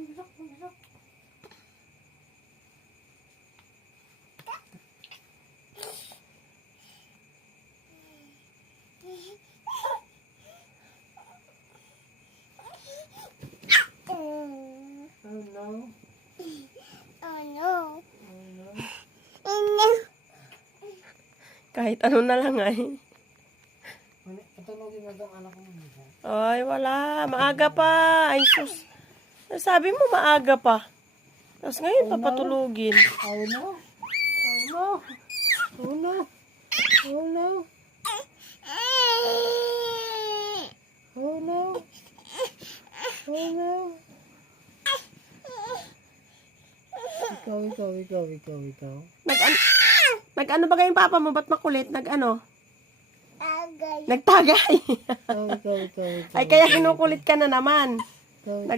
Oh no. Oh no. Oh no. Oh no. Kahit ano na lang ay. Patulogin mo daw anak mo. Ay, wala. Maaga pa. Ay, sus. Sabi mo maaga pa. Tapos ngayon papatulugin. Oh no. Oh no. Oh no. Oh no. Oh no. Oh no. Ikaw. Nag-ano ba kayong papa mo? Ba't makulit? Nag-ano? Agay. Nagtagay. Ikaw. Ay, kaya kinukulit ka na naman. Ikaw.